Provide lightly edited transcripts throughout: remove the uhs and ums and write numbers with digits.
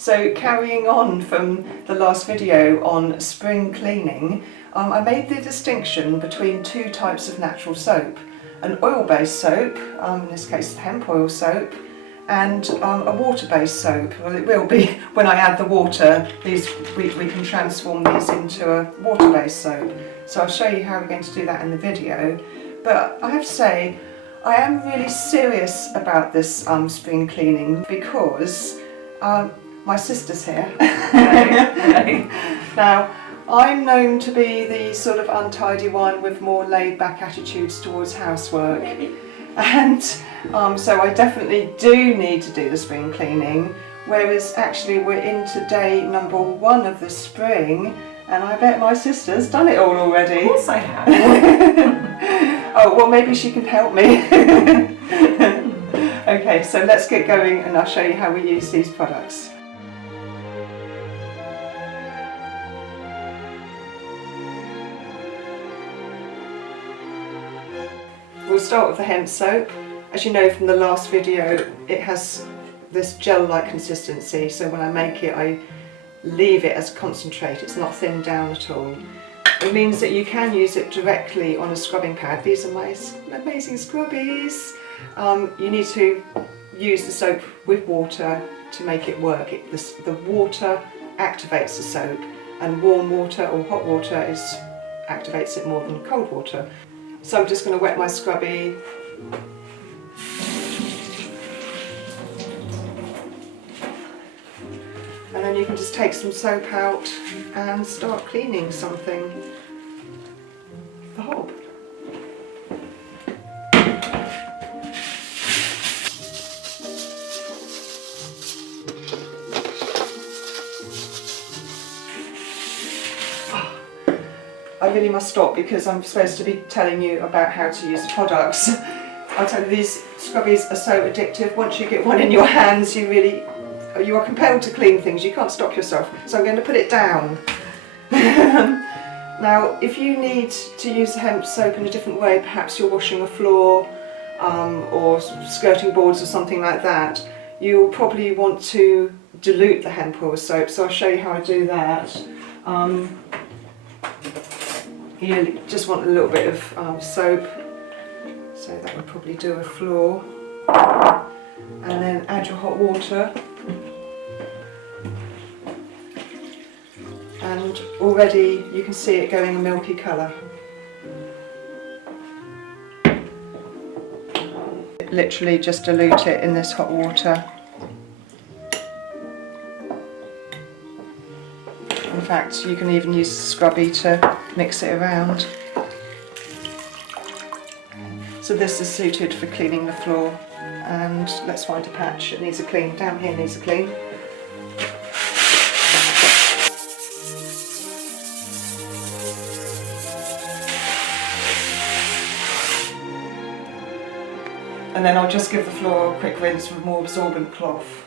So carrying on from the last video on spring cleaning, I made the distinction between two types of natural soap. An oil-based soap, in this case hemp oil soap, and a water-based soap. Well, it will be when I add the water, we can transform these into a water-based soap. So I'll show you how we're going to do that in the video. But I have to say, I am really serious about this spring cleaning because my sister's here. Now, I'm known to be the sort of untidy one with more laid-back attitudes towards housework, and so I definitely do need to do the spring cleaning, whereas actually we're into day number 1 of the spring, and I bet my sister's done it all already. Of course I have. Oh, well, maybe she can help me. Okay, so let's get going and I'll show you how we use these products. We'll start with the hemp soap. As you know from the last video, it has this gel-like consistency, so when I make it I leave it as concentrate. It's not thinned down at all. It means that you can use it directly on a scrubbing pad. These are my amazing scrubbies. You need to use the soap with water to make it work. The water activates the soap, and warm water or hot water activates it more than cold water. So I'm just going to wet my scrubby. And then you can just take some soap out and start cleaning something. The hob. I really must stop because I'm supposed to be telling you about how to use the products. I'll tell you, these scrubbies are so addictive. Once you get one in your hands, you are compelled to clean things. You can't stop yourself. So I'm going to put it down. Now, if you need to use the hemp soap in a different way, perhaps you're washing a floor or skirting boards or something like that, you'll probably want to dilute the hemp oil soap. So I'll show you how I do that. You just want a little bit of soap, so that would probably do a floor, and then add your hot water, and already you can see it going a milky colour. Literally just dilute it in this hot water. In fact, you can even use the scrubby to mix it around. So this is suited for cleaning the floor, and let's find a patch that needs a clean. Down here needs a clean. And then I'll just give the floor a quick rinse with more absorbent cloth.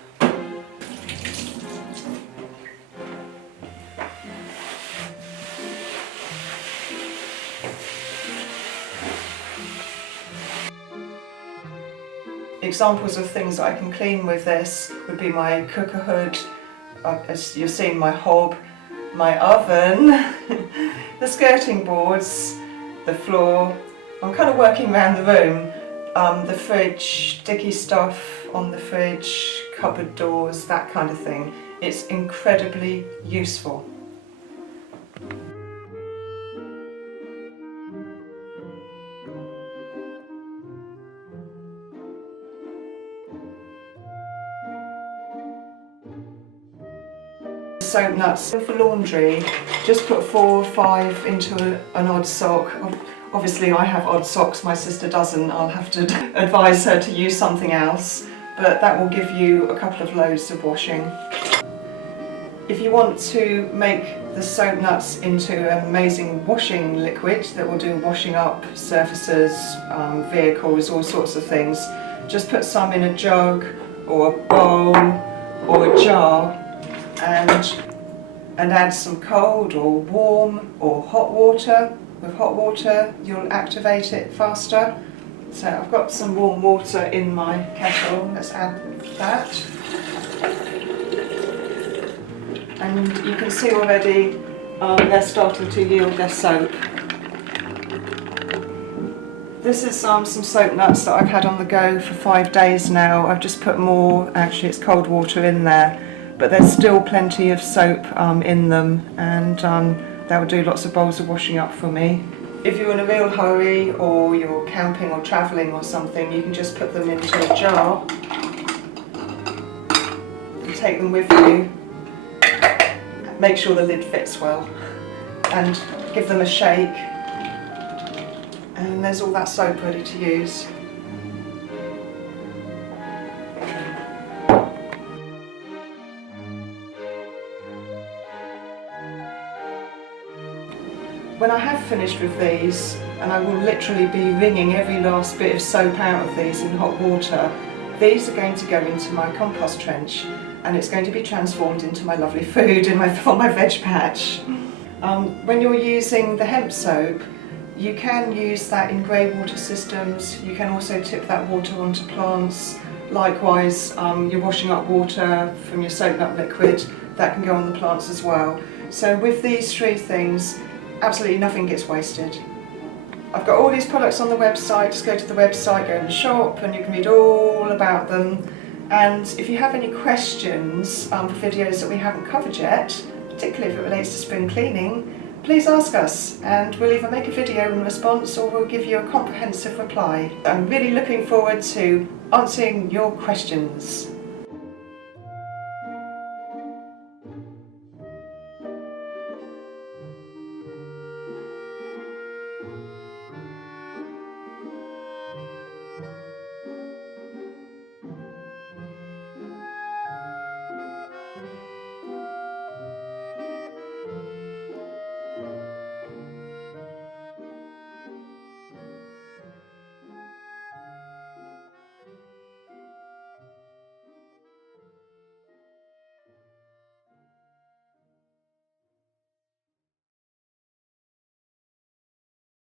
Examples of things that I can clean with this would be my cooker hood, as you've seen, my hob, my oven, the skirting boards, the floor. I'm kind of working around the room, the fridge, sticky stuff on the fridge, cupboard doors, that kind of thing. It's incredibly useful. Soapnuts for laundry, just put 4 or 5 into an odd sock. Obviously I have odd socks, my sister doesn't. I'll have to advise her to use something else, but that will give you a couple of loads of washing. If you want to make the Soapnuts into an amazing washing liquid that will do washing up surfaces, vehicles, all sorts of things, just put some in a jug or a bowl or a jar, and add some cold or warm or hot water. With hot water you'll activate it faster. So I've got some warm water in my kettle, let's add that. and you can see already they're starting to yield their soap. This is some soap nuts that I've had on the go for 5 days now. I've just put more, actually it's cold water in there, but there's still plenty of soap in them, and that will do lots of bowls of washing up for me. If you're in a real hurry or you're camping or travelling or something, you can just put them into a jar and take them with you. Make sure the lid fits well and give them a shake, and there's all that soap ready to use. When I have finished with these, and I will literally be wringing every last bit of soap out of these in hot water, these are going to go into my compost trench, and it's going to be transformed into my lovely food for my veg patch. When you're using the hemp soap, you can use that in grey water systems. You can also tip that water onto plants. Likewise, your washing up water from your soap nut liquid, that can go on the plants as well. So with these 3 things, absolutely nothing gets wasted. I've got all these products on the website. Just go to the website, go in the shop, and you can read all about them. And if you have any questions for videos that we haven't covered yet, particularly if it relates to spring cleaning, please ask us, and we'll either make a video in response or we'll give you a comprehensive reply. I'm really looking forward to answering your questions.